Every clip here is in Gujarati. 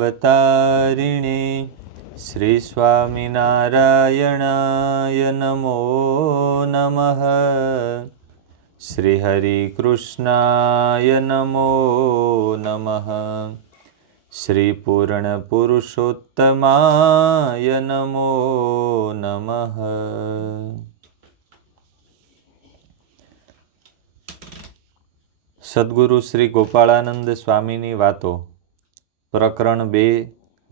अवतारिणे श्री स्वामिनारायणाय नमो नमः। श्री हरिकृष्णाय नमो नमः। श्री पूर्ण पुरुषोत्तमाय नमो नमः। સદગુરુ શ્રી ગોપાળાનંદ સ્વામીની વાતો પ્રકરણ 2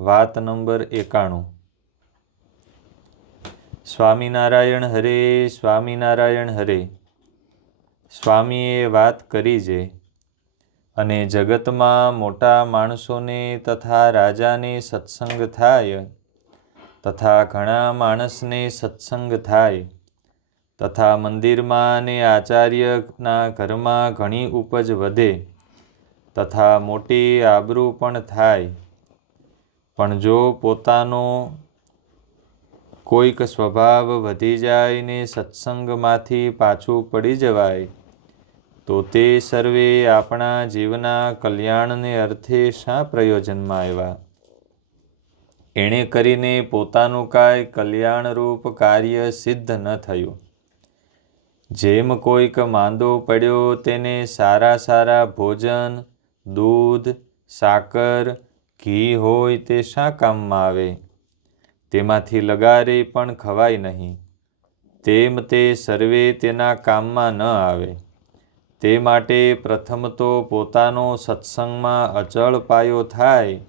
વાત નંબર 91। સ્વામિનારાયણ હરે, સ્વામિનારાયણ હરે। સ્વામીએ વાત કરી છે અને જગતમાં મોટા માણસોને તથા રાજાને સત્સંગ થાય, તથા ઘણા માણસને સત્સંગ થાય, તથા મંદિરમાં અને આચાર્યના ઘરમાં ઘણી ઉપજ વધે, તથા મોટી આબરૂ પણ થાય। પણ જો પોતાનો કોઈક સ્વભાવ વધી જાય ને સત્સંગમાંથી પાછું પડી જવાય, તો તે સર્વે આપણા જીવના કલ્યાણને અર્થે શા પ્રયોજનમાં આવ્યા? એણે કરીને પોતાનું કાંઈ કલ્યાણરૂપ કાર્ય સિદ્ધ ન થયું। જેમ કોઈક માંદો પડ્યો તેને સારા સારા ભોજન, દૂધ, સાકર, ઘી હોય તે શા કામમાં આવે? તેમાંથી લગારે પણ ખવાય નહીં। તેમ તે સર્વે તેના કામમાં ન આવે। તે માટે પ્રથમ તો પોતાનો સત્સંગમાં અચળ પાયો થાય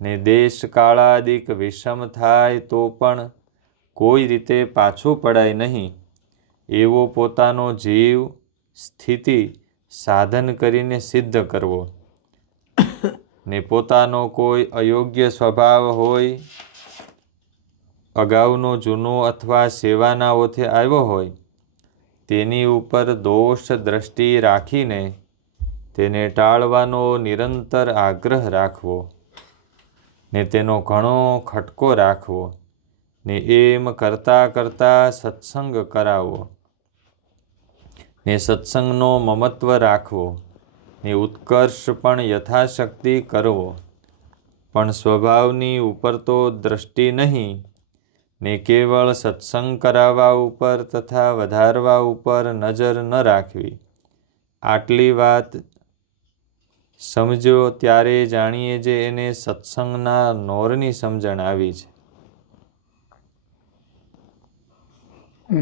ને દેશ કાળાદિક વિષમ થાય તો પણ કોઈ રીતે પાછું પડાય નહીં, એવો પોતાનો જીવ સ્થિતિ સાધન કરીને સિદ્ધ કરવો। ને પોતાનો કોઈ અયોગ્ય સ્વભાવ હોય, અગાઉનો જૂનો અથવા સેવાના ઓથે આવ્યો હોય, તેની ઉપર દોષ દ્રષ્ટિ રાખીને તેને ટાળવાનો નિરંતર આગ્રહ રાખવો, ને તેનો ઘણો ખટકો રાખવો, ને એમ કરતાં કરતાં સત્સંગ કરાવવો, ને સત્સંગનો મમત્વ રાખવો, ને ઉત્કર્ષ પણ યથાશક્તિ કરવો। પણ સ્વભાવની ઉપર તો દ્રષ્ટિ નહીં, ને કેવળ સત્સંગ કરાવવા ઉપર તથા વધારવા ઉપર નજર ન રાખવી। આટલી વાત સમજો ત્યારે જાણીએ જે એને સત્સંગના નોરની સમજણ આવી છે।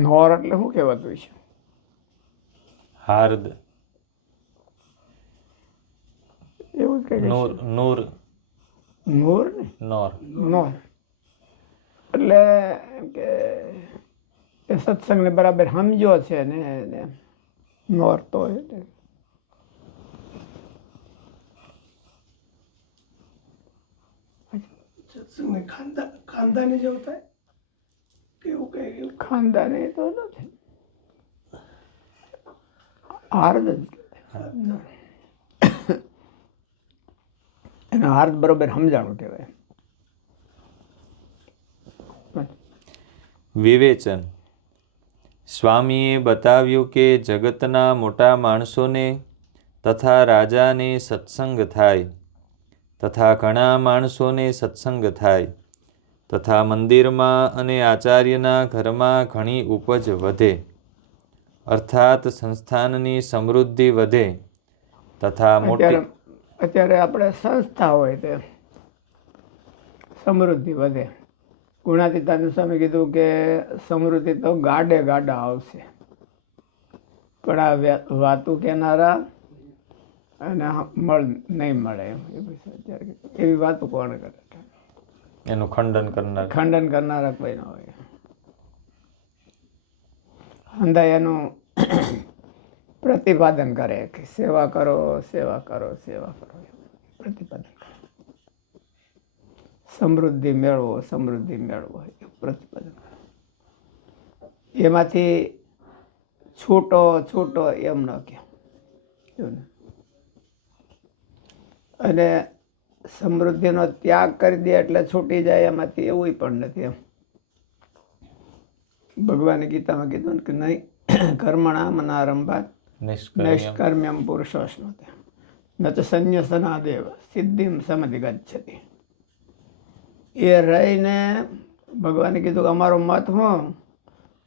નોર એટલે શું કહેવાતું છે? હાર્દ, એવું જ કંઈક નૂર, નૂર, નૂર ને નોર, નોર એટલે એમ કે એ સત્સંગને બરાબર સમજો છે ને નોર તો એટલે સત્સંગને ખાનદાની જેવું થાય કે એવું કઈ? ખાનદાની તો નથી, હાર્દ જ એના હાર્દ બરોબર સમજાણું કહેવાય। વિવેચન। સ્વામીએ બતાવ્યું કે જગતના મોટા માણસોને તથા રાજાને સત્સંગ થાય, તથા ઘણા માણસોને સત્સંગ થાય, તથા મંદિરમાં અને આચાર્યના ઘરમાં ઘણી ઉપજ વધે, અર્થાત સંસ્થાનની સમૃદ્ધિ વધે, તથા મોટી અત્યારે આપણે સંસ્થા હોય તે સમૃદ્ધિ વધે। ગુણાતીતાનંદ સ્વામી કીધું કે સમૃદ્ધિ તો ગાડે ગાડા આવશે, પણ આ વાતું કેનારા અને નહીં મળે એવી વાતો કોણ કરે? એનું ખંડન કરનાર, ખંડન કરનારા કોઈ ના હોય। અંદાય એનું પ્રતિપાદન કરે કે સેવા કરો, સેવા કરો, સેવા કરો, પ્રતિપાદન કરે। સમૃદ્ધિ મેળવો, સમૃદ્ધિ મેળવો એવું પ્રતિપાદન કરે। એમાંથી છૂટો છૂટો એમ ન કે, અને સમૃદ્ધિનો ત્યાગ કરી દે એટલે છૂટી જાય એમાંથી એવું પણ નથી એમ। ભગવાને ગીતામાં કીધું ને કે નહીં કર્મણા મનારંભાત નૈષ્કર્મ્યમ પુરુષોસ્મતે ન તો સંન્યસનાદેવ સિદ્ધિમ સમધિ ગચ્છતિ। એ રહીને ભગવાને કીધું કે અમારો મત હું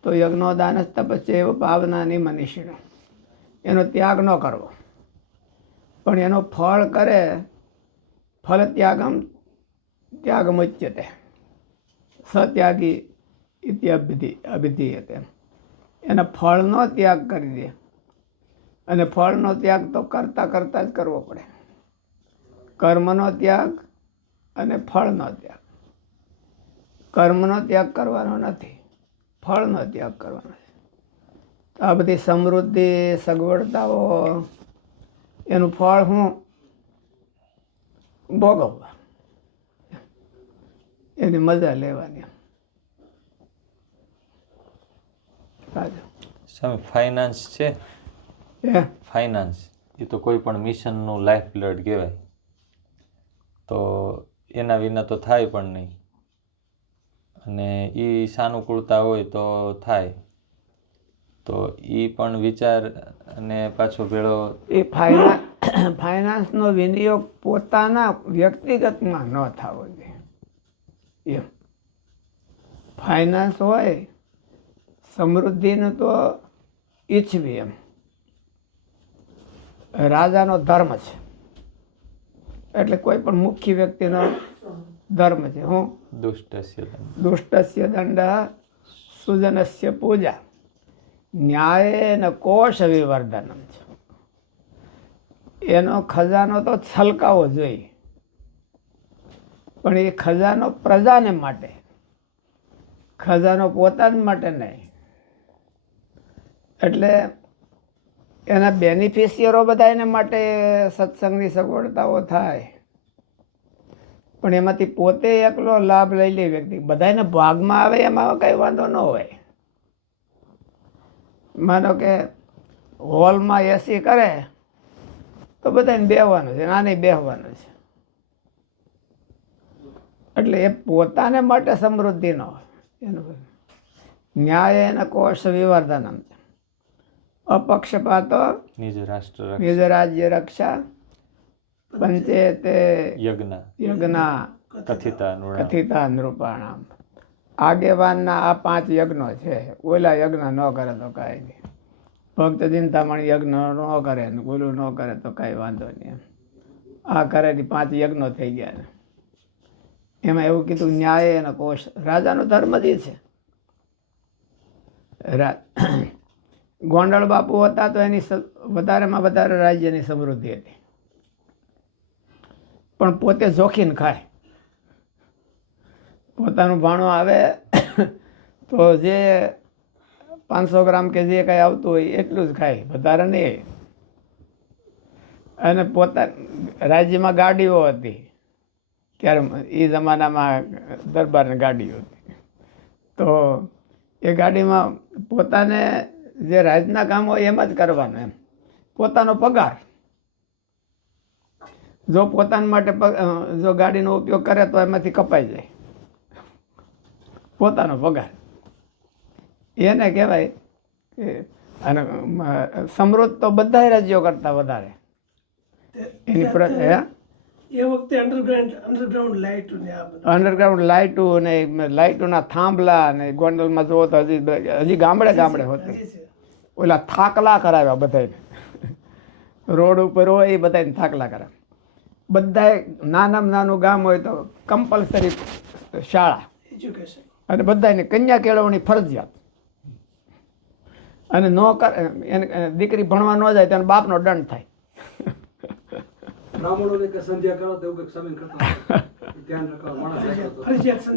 તો યજ્ઞો દાન તપસ્ય એવો ભાવનાની મનીષીનો, એનો ત્યાગ ન કરવો, પણ એનો ફળ કરે, ફળ ત્યાગમ ત્યાગમુચ્યતે સત્યાગી અભિધીયતે. એના ફળનો ત્યાગ કરી દે, અને ફળનો ત્યાગ તો કરતાં કરતાં જ કરવો પડે. કર્મનો ત્યાગ અને ફળનો ત્યાગ. કર્મનો ત્યાગ કરવાનો નથી, ફળનો ત્યાગ કરવાનો છે. તો આ બધી સમૃદ્ધિ સગવડતાઓ એનું ફળ હું ભોગવવા, એની મજા લેવાની. સ્વામી ફાઇનાન્સ છે, હે ફાઇનાન્સ એ તો કોઈ પણ મિશનનું લાઈફ બ્લડ કહેવાય. તો એના વિના તો થાય પણ નહીં, અને એ સાનુકૂળતા હોય તો થાય. તો એ પણ વિચાર અને પાછો ભેળો એ ફાઇનાન્સનો વિનિયોગ પોતાના વ્યક્તિગતમાં ન થવો જોઈએ. એમ ફાઇનાન્સ હોય સમૃદ્ધિને તો ઈચ્છવી, એમ રાજાનો ધર્મ છે. એટલે કોઈ પણ મુખ્ય વ્યક્તિનો ધર્મ છે. હું દુષ્ટસ્ય દંડ સુજનસ્ય પૂજા ન્યાયેન કોશ વિવર્ધનમ છે. એનો ખજાનો તો છલકાવો જોઈએ, પણ એ ખજાનો પ્રજાને માટે, ખજાનો પોતાના માટે નહીં. એટલે એના બેનિફિશિયરો બધા એને માટે સત્સંગની સગવડતાઓ થાય, પણ એમાંથી પોતે એકલો લાભ લઈ લે વ્યક્તિ. બધાને ભાગમાં આવે એમાં કંઈ વાંધો ન હોય. માનો કે હોલમાં એસી કરે તો બધાને બેહવાનું છે, નાની બેહવાનું છે. એટલે એ પોતાને માટે સમૃદ્ધિ ન હોય. એનું ન્યાય એને કોશ વિવર્ધનમ છે. અપક્ષપાતો નિજ રાષ્ટ્ર નિજ રાજ્ય રક્ષા પંચેતે યજ્ઞ કથિતા નૃપાણામ. આગેવાનના આ 5 યજ્ઞો છે. ઓલા યજ્ઞ ન કરે તો કાંઈ નહીં. ભક્ત ચિંતામણી યજ્ઞ ન કરે ને ઓલું ન કરે તો કાંઈ વાંધો નહીં. આ કરે 5 યજ્ઞો થઈ ગયા ને એમાં એવું કીધું ન્યાય અને કોશ. રાજાનો ધર્મ જ છે. ગોંડલ બાપુ હતા તો એની વધારેમાં વધારે રાજ્યની સમૃદ્ધિ હતી, પણ પોતે જોખીને ખાય. પોતાનું ભાણું આવે તો જે 500 ગ્રામ કે જે કાંઈ આવતું હોય એટલું જ ખાય, વધારે નહીં. અને રાજ્યમાં ગાડીઓ હતી ત્યારે, એ જમાનામાં દરબારની ગાડીઓ હતી. તો એ ગાડીમાં પોતાને જે રાજના કામ હોય એમ જ કરવાનું. એમ પોતાનો પગાર, જો પોતાના માટે જો ગાડીનો ઉપયોગ કરે તો એમાંથી કપાઈ જાય પોતાનો પગાર. એને કહેવાય કે અને સમૃદ્ધ તો બધા રાજ્યો કરતાં વધારે એની એ વખતે અંડરગ્રાઉન્ડ લાઇટો ને લાઇટોના થાંભલા ને ગોંડલમાં જુઓ તો હજી ગામડે ગામડે હોતી. ઓલા થાકલા કરાવ્યા બધાને, રોડ ઉપર હોય એ બધાને થાકલા કરાવે. બધાએ નાનામાં નાનું ગામ હોય તો કમ્પલસરી શાળા, અને બધાને કન્યા કેળવણી ફરજિયાત. અને ન કરે એને દીકરી ભણવા ન જાય તો બાપનો દંડ થાય.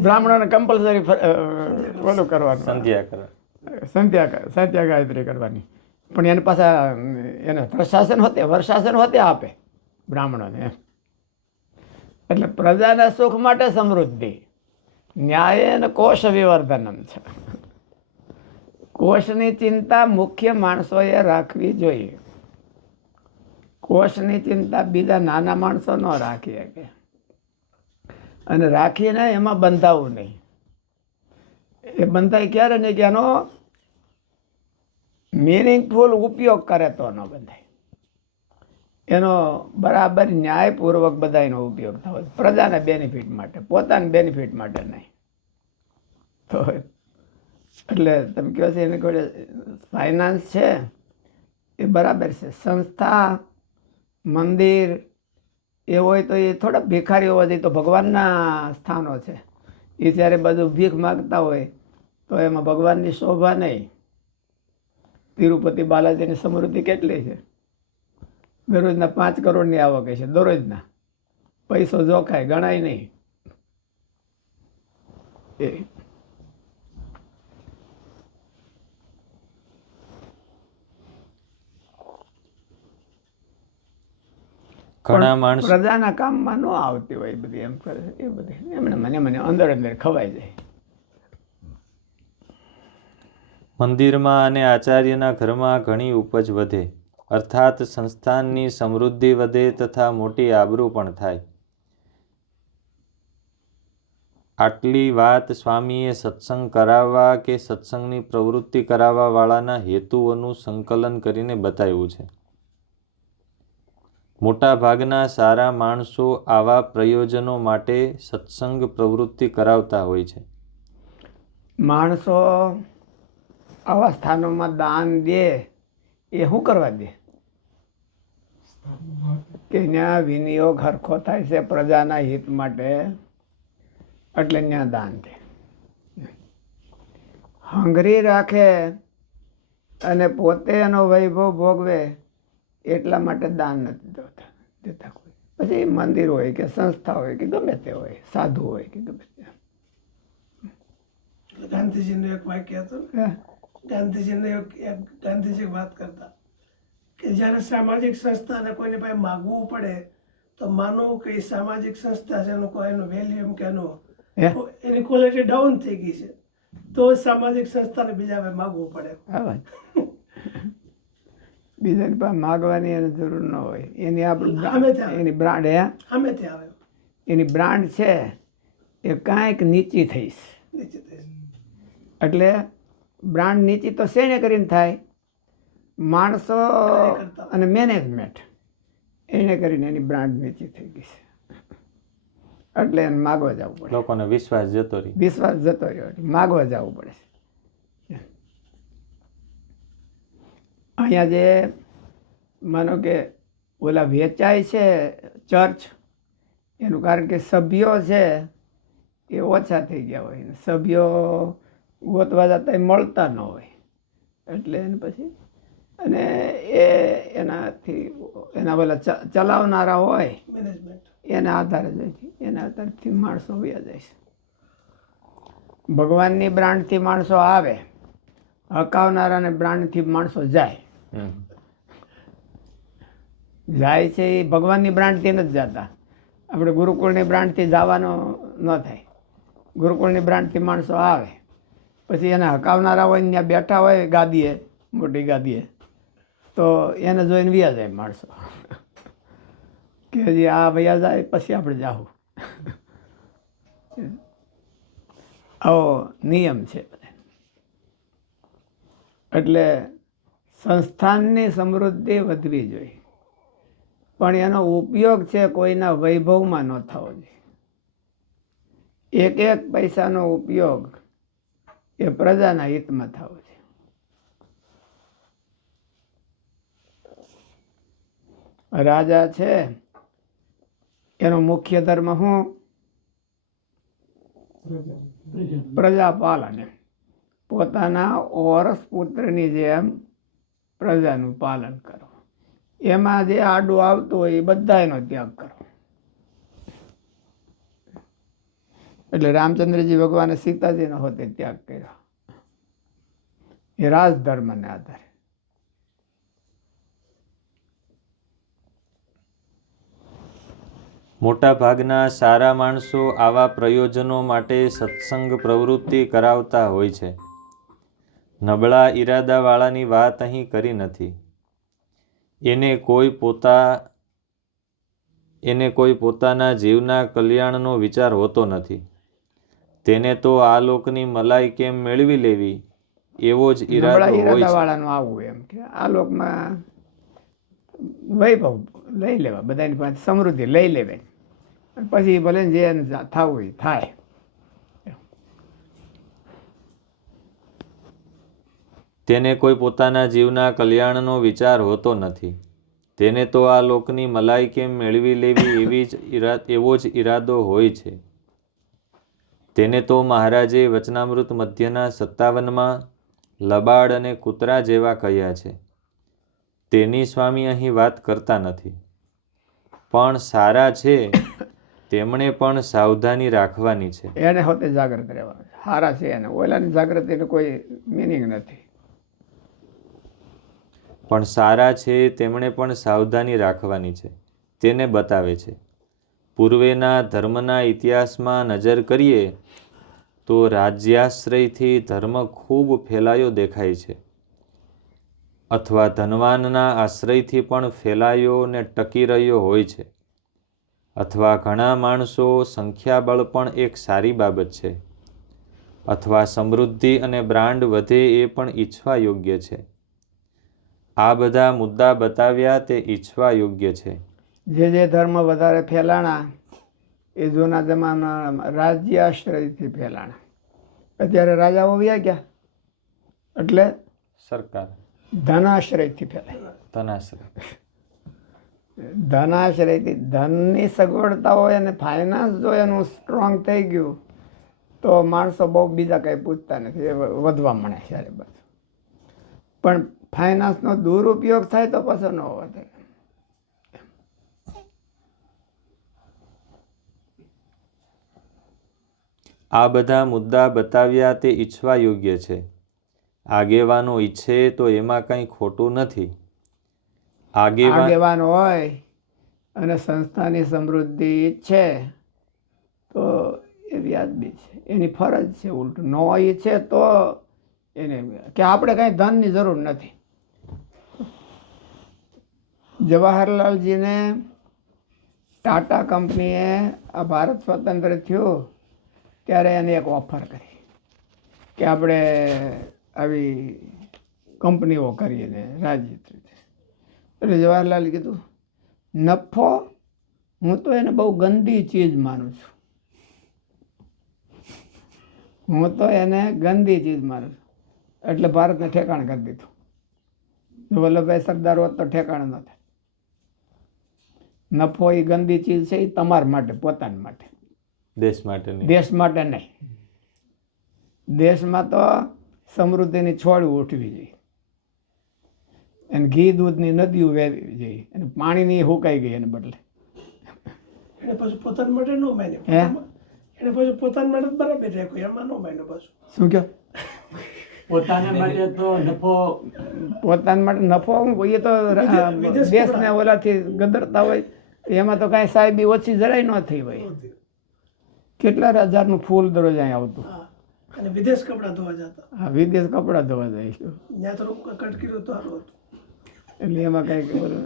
બ્રાહ્મણોને કમ્પલસરી ઓલું કરવાનું, સંધ્યા ગાયત્રી કરવાની. પણ એને પાછા એને વર્ષાસન હોતે આપે બ્રાહ્મણોને. એટલે પ્રજાના સુખ માટે સમૃદ્ધિ, ન્યાય અને કોશ વિવર્ધનમ છે. કોષની ચિંતા મુખ્ય માણસોએ રાખવી જોઈએ. કોષની ચિંતા બીજા નાના માણસો ન રાખી શકે, અને રાખીને એમાં બંધાવું નહીં. એ બંધાય ક્યારે નહીં કે એનો મિનિંગફુલ ઉપયોગ કરે તો ન બંધાય. એનો બરાબર ન્યાયપૂર્વક બધાનો ઉપયોગ થવો જોઈએ. પ્રજાના બેનિફિટ માટે, પોતાના બેનિફિટ માટે નહીં. તો એટલે તમે કહો છો એને કોઈ ફાઇનાન્સ છે એ બરાબર છે. સંસ્થા, મંદિર એ હોય તો એ થોડા ભિખારી હોવા જોઈએ. તો ભગવાનના સ્થાનો છે. એ જ્યારે બધું ભીખ માગતા હોય તો એમાં ભગવાનની શોભા નહીં. તિરુપતિ બાલાજીની સમૃદ્ધિ કેટલી છે? દરરોજના 5 કરોડની આવક છે. દરરોજના પૈસો જોખાય, ગણાય નહીં. એ ઘણા માણસો પ્રજાના કામમાં ન આવતી હોય બધી, એમ કરે એ બધી એમને મને અંદર અંદર ખવાઈ જાય. મંદિરમાં અને આચાર્યના ઘરમાં ઘણી ઉપજ વધે, અર્થાત સંસ્થાનની સમૃદ્ધિ વધે તથા મોટી આબરૂ પણ થાય. આટલી વાત સ્વામીએ સત્સંગ કરાવવા કે સત્સંગની પ્રવૃત્તિ કરાવવા વાળાના હેતુઓનું સંકલન કરીને બતાવ્યું છે. મોટા ભાગના સારા માણસો આવા પ્રયોજનો માટે સત્સંગ પ્રવૃત્તિ કરાવતા હોય છે. માણસો આવા સ્થાનોમાં દાન દે એ શું કરવા દે? કે ત્યાં વિનિયોગ હરખો થાય છે પ્રજાના હિત માટે, એટલે ત્યાં દાન દે. હંગરી રાખે અને પોતે એનો વૈભવ ભોગવે એટલા માટે દાન નથી દેતા કોઈ. પછી મંદિર હોય કે સંસ્થા હોય કે ગમે તે હોય, સાધુ હોય કે ગમે તે. ગાંધીજીનું એક વાક્ય હતું ને, ગાંધીજી વાત કરતા કે જ્યારે સામાજિક સંસ્થાને કોઈને પાસે માગવું પડે તો માનો કે એ સામાજિક સંસ્થા છે એનું વેલ્યુ એમ કે એની ક્વોલિટી ડાઉન થઈ ગઈ છે, તો સામાજિક સંસ્થાને બીજા પાસે માગવું પડે. બીજાની પાસે માગવાની એને જરૂર ન હોય. એની સામેથી આપણે આવે. એની બ્રાન્ડ સામેથી આવે, એની બ્રાન્ડ છે એ કાંઈક નીચી થઈશ. નીચે થઈ. એટલે બ્રાન્ડ નીચી તો શેને કરીને થાય? માણસો અને મેનેજમેન્ટ એને કરીને એની બ્રાન્ડ નીચી થઈ ગઈ છે. એટલે એને માગવા જવું પડે. લોકોને વિશ્વાસ જતો રહે. વિશ્વાસ જતો રહ્યો એટલે માગવા જવું પડે છે. અહીંયા જે માનો કે ઓલા વેચાય છે ચર્ચ, એનું કારણ કે સભ્યો છે એ ઓછા થઈ ગયા હોય ને સભ્યો ગોતવા જતા મળતા ન હોય, એટલે એને પછી અને એનાથી એના ઓલા ચલાવનારા હોય મેનેજમેન્ટ એના આધારે જાય છે. એના આધારથી માણસો વ્યા જાય છે. ભગવાનની બ્રાન્ડથી માણસો આવે, હકાવનારાને બ્રાન્ડથી માણસો જાય. જાય છે એ ભગવાનની બ્રાન્ડથી નથી જતા. આપણે ગુરુકુળની બ્રાન્ડથી જવાનો ન થાય. ગુરુકુળની બ્રાન્ડથી માણસો આવે, પછી એને હકાવનારા હોય ત્યાં બેઠા હોય ગાદીએ, મોટી ગાદીએ, તો એને જોઈને વ્યા જાય માણસો કે હજી આ વયા જાય પછી આપણે જાવું. આવો નિયમ છે. એટલે સંસ્થાનની સમૃદ્ધિ વધવી જોઈએ, પણ એનો ઉપયોગ છે કોઈના વૈભવમાં ન થવો જોઈએ. એક એક પૈસાનો ઉપયોગ એ પ્રજાના હિતમાં થવો જોઈએ. રાજા છે એનો મુખ્ય ધર્મ શું? પ્રજાપાલન. પોતાના ઓરસ પુત્રની જેમ પ્રજાનું પાલન કરો. એમાં જે આડું આવતું હોય એ બધાનો ત્યાગ કરો. એટલે રામચંદ્રજી ભગવાને સીતાજીનો હોતે ત્યાગ કર્યો એ રાજધર્મને આધારે. મોટા ભાગના સારા માણસો આવા પ્રયોજનો માટે સત્સંગ પ્રવૃત્તિ કરાવતા હોય છે. નબળા ઈરાદાવાળાની વાત અહીં કરી નથી. એને કોઈ પોતાના જીવના કલ્યાણનો વિચાર હોતો નથી. તેને તો આ લોકની મલાઈ કેમ મેળવી લેવી એવો જ ઈરાદો હોય છે. વાળાનું આવું એમ કે આ લોકમાં વૈભવ લઈ લેવા, બધાની પાસે સમૃદ્ધિ લઈ લેવાય, અને પછી ભલે ને જે એને થવું એ થાય. તેને કોઈ પોતાના જીવના કલ્યાણનો વિચાર હોતો નથી. તેને તો આ લોકની મલાઈ કેમ મેળવી લેવી એવો જ ઈરાદો હોય છે. તેને તો મહારાજે વચનામૃત મધ્યના 57માં લબાડ અને કૂતરા જેવા કહ્યા છે. તેની સ્વામી અહીં વાત કરતા નથી, પણ સારા છે તેમણે પણ સાવધાની રાખવાની છે. એને હોતે જાગ્રત રહેવાનું, સારા છે એને, ઓલાની જાગૃતિનો કોઈ મિનિંગ નથી. પણ સારા છે તેમણે પણ સાવધાની રાખવાની છે. તેને બતાવે છે. પૂર્વેના ધર્મના ઇતિહાસમાં નજર કરીએ તો રાજ્યાશ્રયથી ધર્મ ખૂબ ફેલાયો દેખાય છે, અથવા ધનવાનના આશ્રયથી પણ ફેલાયો ને ટકી રહ્યો હોય છે, અથવા ઘણા માણસો સંખ્યાબળ પણ એક સારી બાબત છે, અથવા સમૃદ્ધિ અને બ્રાન્ડ વધે એ પણ ઈચ્છવા યોગ્ય છે. આ બધા મુદ્દા બતાવ્યા તે ઈચ્છવા યોગ્ય છે. જે ધર્મ વધારે ફેલાણા એ જૂના જમાનામાં રાજ્યાશ્રયથી ફેલાણા. અત્યારે રાજાઓ વ્યા ગયા એટલે સરકાર ધનાશ્રયથી ફેલાય. ધનાશ્રય, ધનાશ્રયથી ધનની સગવડતા હોય અને ફાઇનાન્સ જો એનું સ્ટ્રોંગ થઈ ગયું તો માણસો બહુ બીજા કંઈ પૂછતા નથી, એ વધવા મળે છે બસ. પણ ફાઇનાન્સનો દુરુપયોગ થાય તો પાછો ન વધે. આ બધા મુદ્દા બતાવ્યા તે ઈચ્છવા યોગ્ય છે. આગેવાનો ઈચ્છે તો એમાં કંઈ ખોટું નથી. આગેવાન હોય અને સંસ્થાની સમૃદ્ધિ ઈચ્છે તો એ વ્યાજબી છે, એની ફરજ છે. ઉલટું ન ઈચ્છે તો એને કે આપણે કાંઈ ધનની જરૂર નથી. જવાહરલાલજીને ટાટા કંપનીએ આ ભારત સ્વતંત્ર થયું ત્યારે એને એક ઓફર કરી કે આપણે આવી કંપનીઓ કરીને રાજ્ય. એટલે જવાહરલાલે કીધું નફો હું તો એને બહુ ગંદી ચીજ માનું છું, હું તો એને ગંદી ચીજ માનું છું. એટલે ભારતને ઠેકાણ કરી દીધું. વલ્લભભાઈ સરદાર હોત તો ઠેકાણ ન થાય. નફો એ ગંદી ચીજ છે, એ તમારા માટે, પોતાના માટે, દેશ માટે નહીં. દેશ માટે નહીં. દેશમાં તો સમૃદ્ધિની છોડ ઉઠવી જોઈએ, અને ઘી દૂધની નદીઓ વહેવી જોઈએ, અને પાણીની હુકાઈ ગઈ એને બદલે. એને પછી પોતાના માટે ન માન્યો, હે એને પછી પોતાના માટે બરાબર રાખ્યું, એમાં ન માન્યો પાછું. શું કહો? પોતાના માટે તો નફો, પોતાના માટે નફો એ તો દેશને ઓલાથી ગદરતા હોય એમાં તો કાંઈ સાહેબી ઓછી જરાય ન થઈ હોય. કેટલા હજારનું ફૂલ દરરોજ અહીં આવતું. હા, અને વિદેશ કપડાં ધોવા જતા. હા, વિદેશ કપડાં ધોવા જાય છે. ત્યાં તો કટકીરું તો સારું હતું. એટલે એમાં કંઈક બોલું.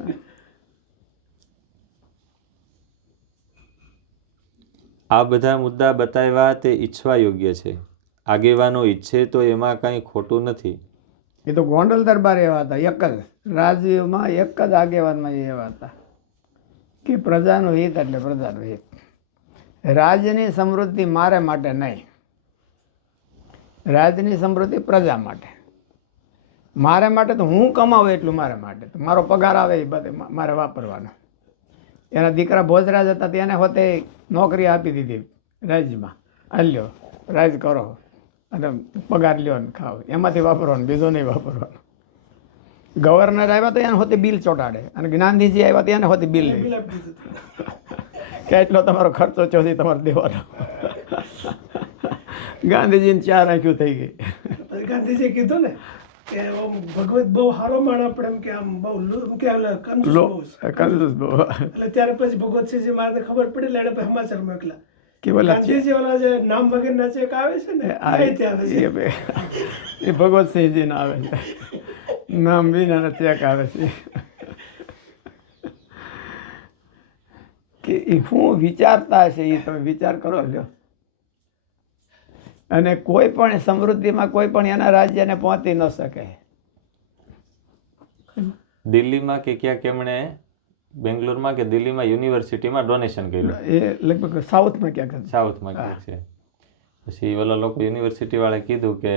આ બધા મુદ્દા બતાવ્યા તે ઈચ્છવા યોગ્ય છે. આગેવાનો ઈચ્છે તો એમાં કંઈ ખોટું નથી. એ તો ગોંડલ દરબાર એવા હતા, એક જ રાજ્યમાં એક જ આગેવાનમાં એવા હતા કે પ્રજાનું હિત એટલે પ્રજાનું હિત. રાજ્યની સમૃદ્ધિ મારે માટે નહીં, રાજ્યની સમૃદ્ધિ પ્રજા માટે. મારે માટે તો હું કમાવું એટલું મારે માટે, તો મારો પગાર આવે એ બધે મારે વાપરવાનો. એના દીકરા ભોજરાજ હતા તેને હોતે નોકરી આપી દીધી રાજ્યમાં, હાલ્યો રાજ કરો અને પગાર લ્યો ને ખાઓ, એમાંથી વાપરવાનું, બીજો નહીં વાપરવાનો. ગવર્નર આવ્યા તો એને હોતે બિલ ચોંટાડે, અને ગાંધીજી આવ્યા તો એને હોતે બિલ લે કે એટલો તમારો ખર્ચો ચોથી તમારે દેવાનો. ગાંધીજીને 4 આંખ્યું થઈ ગઈ. પછી ગાંધીજીએ કીધું ને કે ભગવત બહુ સારો માણ, આપણે એમ કે આમ બહુ કંજૂસ બહુ. એટલે ત્યારે પછી ભગવતસિંહજી મારે ખબર પડી એટલે એને સમાચાર મોકલા કે બોલા ગાંધીજી ઓલા જે નામ વગરના ચેક આવે છે ને એ આવે છે. એ ભગવતસિંહજી ના આવે છે, નામ વિના ચેક આવે છે. કે એ શું વિચારતા છે એ તમે વિચાર કરો લ્યો. અને કોઈ પણ સમૃદ્ધિમાં કોઈ પણ એના રાજ્યને પહોંચી ન શકે. દિલ્હીમાં કે ક્યાંક એમણે બેંગ્લોરમાં કે દિલ્હીમાં યુનિવર્સિટીમાં ડોનેશન કર્યું, એ લગભગ સાઉથમાં ક્યાંક હતું. સાઉથમાં ક્યાંક છે. પછી ઓલા લોકો યુનિવર્સિટી વાળાએ કીધું કે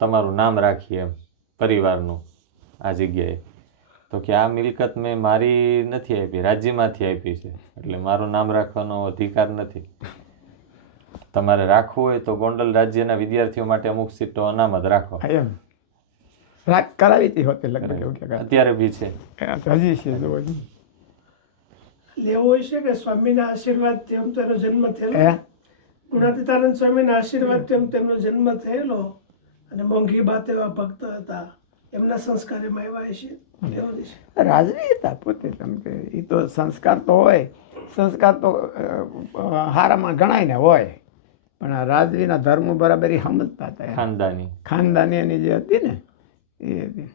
તમારું નામ રાખીએ એમ પરિવારનું આ જગ્યાએ. તો કે આ મિલકત મેં મારી નથી આપી, રાજ્યમાંથી આપી છે, એટલે મારું નામ રાખવાનો અધિકાર નથી. તમારે રાખવું હોય તો ગોંડલ રાજ્યના વિદ્યાર્થીઓ માટે અમુક સીટો અનામત રાખો. એમ કરાવી હતી હોતે લગભગ એવું ક્યાંક અત્યારે બી છે. હજી છે જોવો છો. એવું હોય છે કે સ્વામીના આશીર્વાદથી એમ તેનો જન્મ થયેલો, હે ગુણાતીતાનંદ સ્વામીના આશીર્વાદથી એમ તેમનો જન્મ થયેલો, અને મોંઘી બાત એવા ભક્ત હતા, એમના સંસ્કાર એમાં આવ્યા છે. એવું છે રાજવી હતા પોતે. તમે કે એ તો સંસ્કાર તો હોય, સંસ્કાર તો હારામાં ગણાય ને હોય, પણ આ રાજવીના ધર્મ બરાબર એ સમજતા હતા. ખાનદાની ખાનદાની એની જે હતી ને એ હતી.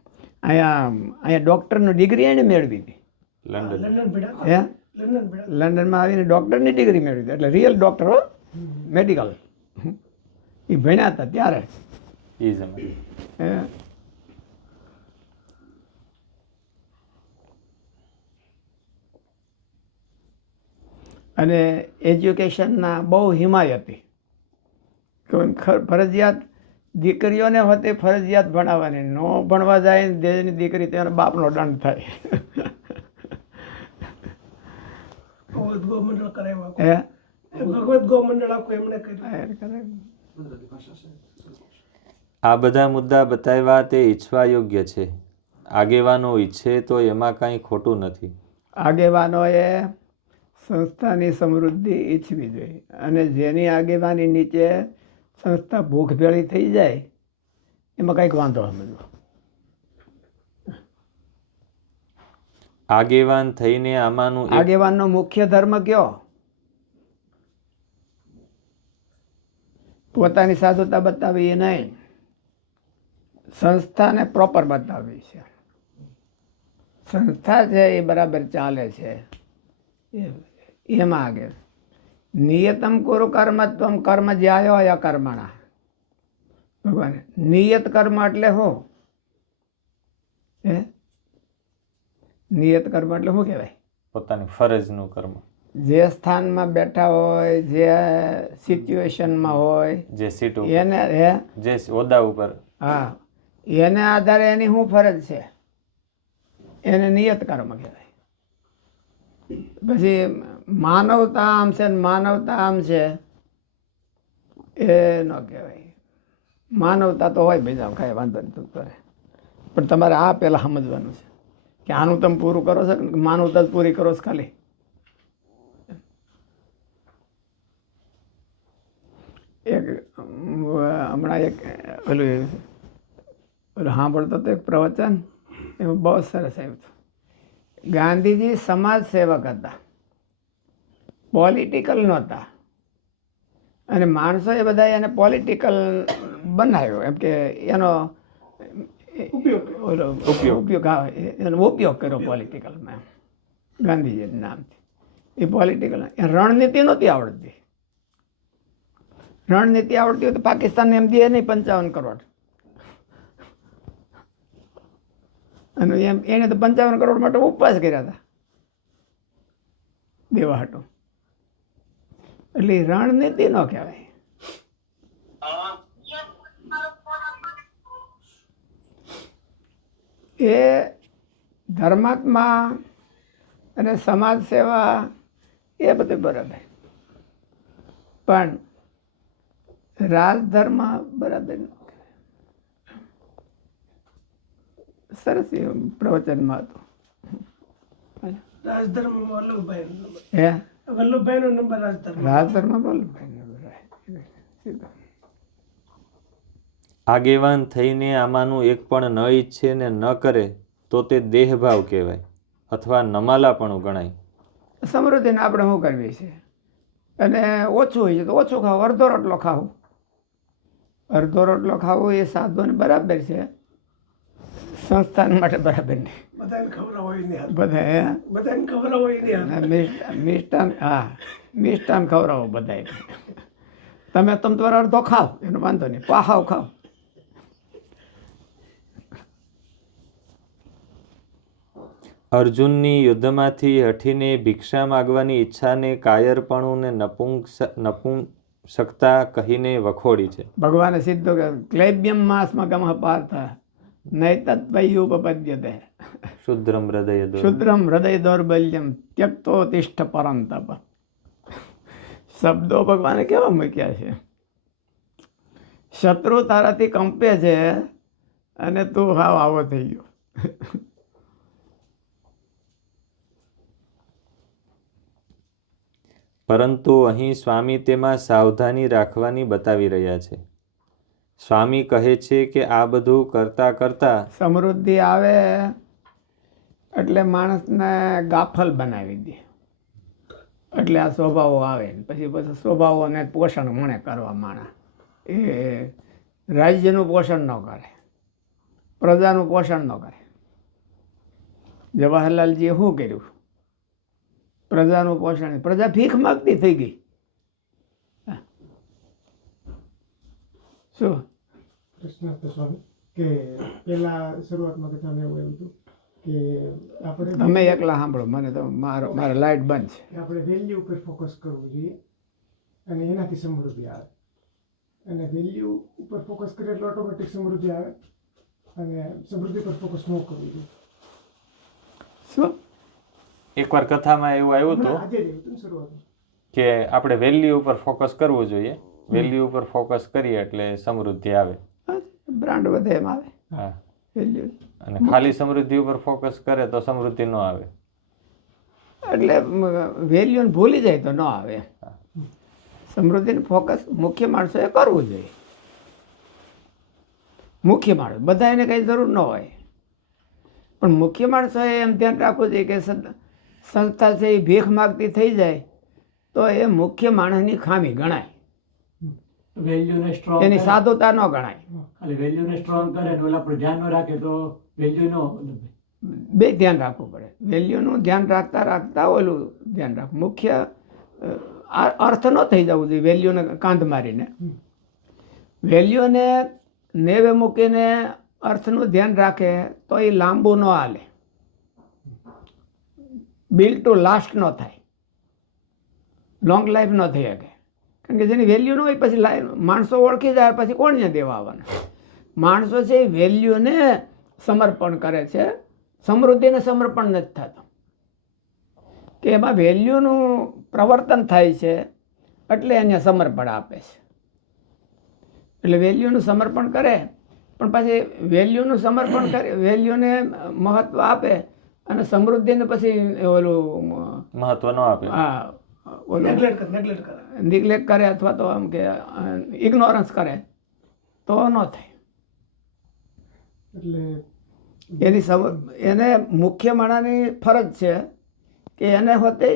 અહીંયા ડૉક્ટરની ડિગ્રી એને મેળવી હતી. લંડન. લંડન ભેડા હે લંડન ભેડા લંડનમાં આવીને ડૉક્ટરની ડિગ્રી મેળવી હતી, એટલે રિયલ ડૉક્ટર હો, મેડિકલ એ ભણ્યા હતા ત્યારે. એ સમય હે અને એજ્યુકેશનના બહુ હિમાયતી. ફરજિયાત દીકરીઓને હોતે ફરજિયાત ભણાવવાની, ન ભણવા જાય ને દેશની દીકરી તેના બાપનો દંડ થાય. ભગવત ગોમંડળ કરાવ્યા, હે ભગવત ગોમંડળ આખું એમણે કર્યું. આ બધા મુદ્દા બતાવ્યા તે ઈચ્છવા યોગ્ય છે. આગેવાનો ઈચ્છે તો એમાં કાંઈ ખોટું નથી. આગેવાનોએ સંસ્થાની સમૃદ્ધિ ઈચ્છવી જોઈએ, અને જેની આગેવાની નીચે સંસ્થા ભૂખભેળી થઈ જાય એમાં કંઈક વાંધો સમજવો. આગેવાન થઈને આમાંનું એક આગેવાનનો મુખ્ય ધર્મ કયો? પોતાની સાધુતા બતાવી એ નહીં, સંસ્થાને પ્રોપર બતાવવી છે. સંસ્થા છે એ બરાબર ચાલે છે એમાં આગળ. નિયતમ કુરુ કર્મત્વમ કર્મ જ્યાયો અકર્મણા. ભગવાન નિયત કર્મ એટલે શું? હે નિયત કર્મ એટલે શું કહેવાય? પોતાની ફરજનું કર્મ, જે સ્થાનમાં બેઠા હોય, જે સિચ્યુએશનમાં હોય, જે સીટ ઉપર, એને હે જે હોદ્દા ઉપર, હા, એને આધારે એની શું ફરજ છે એને નિયત કર્મ કહેવાય. પછી માનવતા આમ છે ને માનવતા આમ છે એ ન કહેવાય. માનવતા તો હોય બીજા કાંઈ વાંધો નહીં કરે, પણ તમારે આ પહેલાં સમજવાનું છે કે આનું તમે પૂરું કરો છો કે માનવતા જ પૂરી કરો છો ખાલી. એક હમણાં એક ઓલું સાંભળતો હતો એક પ્રવચન, એમાં બહુ સરસ આવ્યું હતું. ગાંધીજી સમાજ સેવક હતા, પોલિટિકલ નહોતા, અને માણસોએ બધા એને પોલિટિકલ બનાવ્યો, એમ કે એનો ઉપયોગ હા એનો ઉપયોગ કર્યો પોલિટિકલમાં, ગાંધીજીના નામથી. એ પોલિટિકલ રણનીતિ નહોતી આવડતી. રણનીતિ આવડતી હોય તો પાકિસ્તાનને એમ દે નહીં 55 કરોડ, અને એમ એને તો 55 કરોડ માટે ઉપવાસ કર્યા હતા દેવા હાટો. એટલે રણનીતિ ન કહેવાય. એ ધર્માત્મા અને સમાજ સેવા એ બધું બરાબર, પણ રાજધર્મ બરાબર ન કહેવાય. સરસ એ પ્રવચનમાં હતું. રાજધર્મમાં વલ્લભભાઈ નો નંબર, હે વલ્લભભાઈ નો નંબર રાજધર્મ. રાજધર્મ વલ્લભભાઈ. આગેવાન થઈને આમાંનું એક પણ ન ઈચ્છે ને ન કરે તો તે દેહભાવ કહેવાય અથવા નમાલાપણું ગણાય. સમૃદ્ધિને આપણે શું કરવી છે, અને ઓછું હોય છે તો ઓછું ખાવું, અડધો રોટલો ખાવું. અડધો રોટલો ખાવો એ સાધુને બરાબર છે, સંસ્થાન માટે બરાબર નહીં. બધાને ખવડાવો હોય ને હાલ. બધા બધાને ખવડાવો હોય ને હાલ. મિષ્ટાન હા મિષ્ટાન ખવડાવો બધાય. તમે તમારો અડધો ખાઓ એનો વાંધો નહીં, પાહાવ ખાઓ. અર્જુનની યુદ્ધમાંથી હઠીને ભિક્ષા માગવાની ઈચ્છાને કાયરપણું ને નપુંસકતા કહીને વખોડી છે. ભગવાને સીધો કે ક્લૈબ્યમ માસ્મકમ પાર્થ નૈતત્વયુપપદ્યતે શુદ્રમ હૃદય દો. શુદ્રમ હૃદય દૌર્બલ્યમ ત્યક્તો તિષ્ઠ પરંતપ. શબ્દો ભગવાને કેવા મૂક્યા છે. શત્રુ તારાથી કંપે છે અને તું હાવ આવો થઈ ગયો. પરંતુ અહીં સ્વામી તેમાં સાવધાની રાખવાની બતાવી રહ્યા છે. સ્વામી કહે છે કે આ બધું કરતાં કરતાં સમૃદ્ધિ આવે એટલે માણસને ગાફલ બનાવી દે, એટલે આ સ્વભાવો આવે. પછી સ્વભાવોને પોષણ મણે કરવા માણસ એ રાજ્યનું પોષણ ન કરે, પ્રજાનું પોષણ ન કરે. જવાહરલાલજીએ શું કર્યું? પ્રજાનું પોષણ. પ્રજા ભીખ માગતી થઈ ગઈ. શું કૃષ્ણ સ્વામી કે પેલા શરૂઆતમાં કથામાં એવું હતું કે આપણે તમે એકલા સાંભળો, મને તો મારે લાઇટ બંધ છે. કે આપણે વેલ્યુ ઉપર ફોકસ કરવું જોઈએ અને એનાથી સમૃદ્ધિ આવે, અને વેલ્યુ ઉપર ફોકસ કરીએ એટલે ઓટોમેટિક સમૃદ્ધિ આવે, અને સમૃદ્ધિ પર ફોકસ ન કરવું જોઈએ. શું એકવાર કથામાં એવું આવ્યું હતું આજે જ એવું હતું ને શરૂઆતમાં કે આપણે વેલ્યુ ઉપર ફોકસ કરવું જોઈએ. વેલ્યુ ઉપર ફોકસ કરીએ એટલે સમૃદ્ધિ આવે. બ્રાન્ડ વધે એમ આવે. હા, વેલ્યુ અને ખાલી સમૃદ્ધિ ઉપર ફોકસ કરે તો સમૃદ્ધિ ન આવે. એટલે વેલ્યુને ભૂલી જાય તો ન આવે. સમૃદ્ધિનું ફોકસ મુખ્ય માણસોએ કરવું જોઈએ. મુખ્ય માણસ બધા એને કંઈ જરૂર ન હોય, પણ મુખ્ય માણસોએ એમ ધ્યાન રાખવું જોઈએ કે સંસ્થા છે એ ભીખ માગતી થઈ જાય તો એ મુખ્ય માણસની ખામી ગણાય, વેલ્યુને સ્ટ્રોંગ એની સાધુતા ન ગણાય. ખાલી વેલ્યુને સ્ટ્રોંગ કરે ને ઓલા પર ધ્યાન ન રાખે તો વેલ્યુ નો. બે ધ્યાન રાખવું પડે. વેલ્યુનું ધ્યાન રાખતા રાખતા ઓલું ધ્યાન રાખ. મુખ્ય અર્થ ન થઈ જવું જોઈએ વેલ્યુને કાંધ મારીને. વેલ્યુને નેવે મૂકીને અર્થનું ધ્યાન રાખે તો એ લાંબુ ન હાલે, બિલ ટુ લાસ્ટ ન થાય, લોંગ લાઈફ ન થઈ શકે. કારણ કે જેની વેલ્યુ ન હોય પછી માણસો ઓળખી જાય પછી કોણ છે દેવા આવવાના. માણસો છે એ વેલ્યુને સમર્પણ કરે છે, સમૃદ્ધિને સમર્પણ નથી થતું. કે એમાં વેલ્યુનું પ્રવર્તન થાય છે એટલે એને સમર્પણ આપે છે. એટલે વેલ્યુનું સમર્પણ કરે પણ પછી વેલ્યુનું સમર્પણ કરે, વેલ્યુને મહત્ત્વ આપે અને સમૃદ્ધિને પછી ઓલું મહત્વ ન આપે. હા ઓલું નિગ્લેક્ટ કરે અથવા તો આમ કે ઇગ્નોરન્સ કરે તો ન થાય. એટલે એને મુખ્ય માણસની ફરજ છે કે એને હોતે